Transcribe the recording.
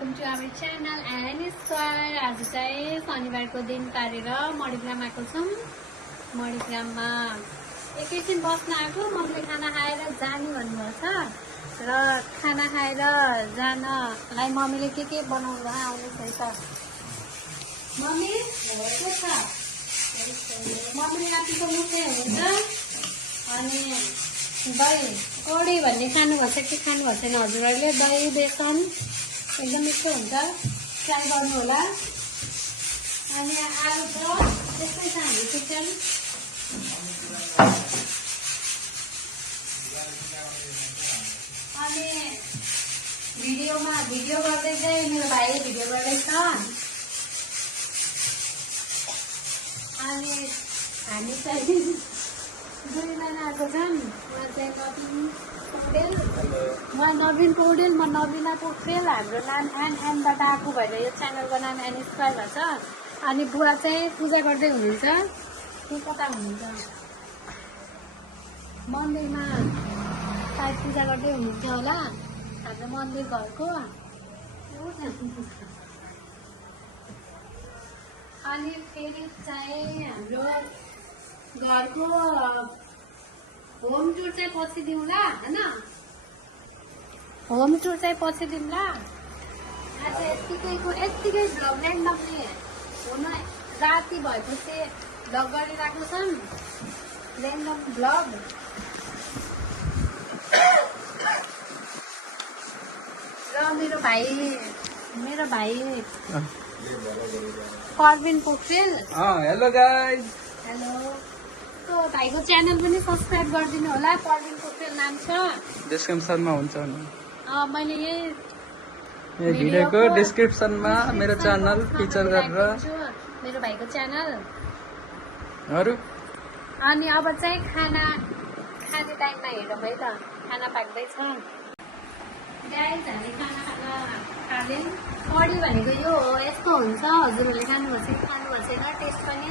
Welcome to our channel and square. आज चाहिँ शनिबारको दिन पारेर मणिग्राम आएको छौँ। मणिग्राममा एकैछिन बस्न आएको। मम्मीले खाना खाएर जाने भन्नुभएको छ र खाना खाएर जानलाई मम्मीले के बनाउँदा आउनु छ। मम्मी के छ? मम्मीले रातिको मुखै हुनुहुन्छ अनि दही कडी भन्ने खानुभएको छ कि खानुभएको छैन हजुरहरूले? दही बेसन एकदम मिठो हुन्छ, ट्राई गर्नु होला। अनि आलु छ, त्यस्तै छ हाम्रो किचन। अनि भिडियो गर्दै चाहिँ मेरो भाइ भिडियो गर्दैछ। अनि हामी चाहिँ दुईजना आएको छन्। म नवीन पौडेल, म नवीना पोखरेल। हाम्रो नाम एनबाट आएको भएर यो च्यानलको नाम एन स्क्वायर भएको छ। अनि बुवा चाहिँ पूजा गर्दै हुनुहुन्छ कि कता हुनुहुन्छ? मन्दिरमा सायद पूजा गर्दै हुनुहुन्छ होला। हाम्रो मन्दिर घरको। अनि फेरि चाहिँ हाम्रो घरको होम टुर चाहिँ पछि दिउँला होइन? होम टुर चाहिँ पछि दिउँला। आज यत्तिकै भ्लग ऱ्यान्डमली हुन राति भएपछि भ्लग गरिरहेको छन्। Random vlog. र मेरो भाइ Parvin Pokhrel. Hello guys. Hello. तो भाइको च्यानल पनि सब्सक्राइब गरिदिनु होला। परविन पोखरेल नाम छ। डिस्क्रिप्सनमा हुन्छ नि। मैले यो भिडियोको डिस्क्रिप्सनमा मेरो च्यानल फिचर गरेर मेरो भाइको च्यानल। अनि अब चाहिँ खाने टाइममा हेरौँ है त। खाना पाक्दैछ। गाइस हामी खाना खाँदैन। कडी भनेको यो हो, यस्तो हुन्छ। हजुरहरूले खानुभएको छैन टेस्ट पनि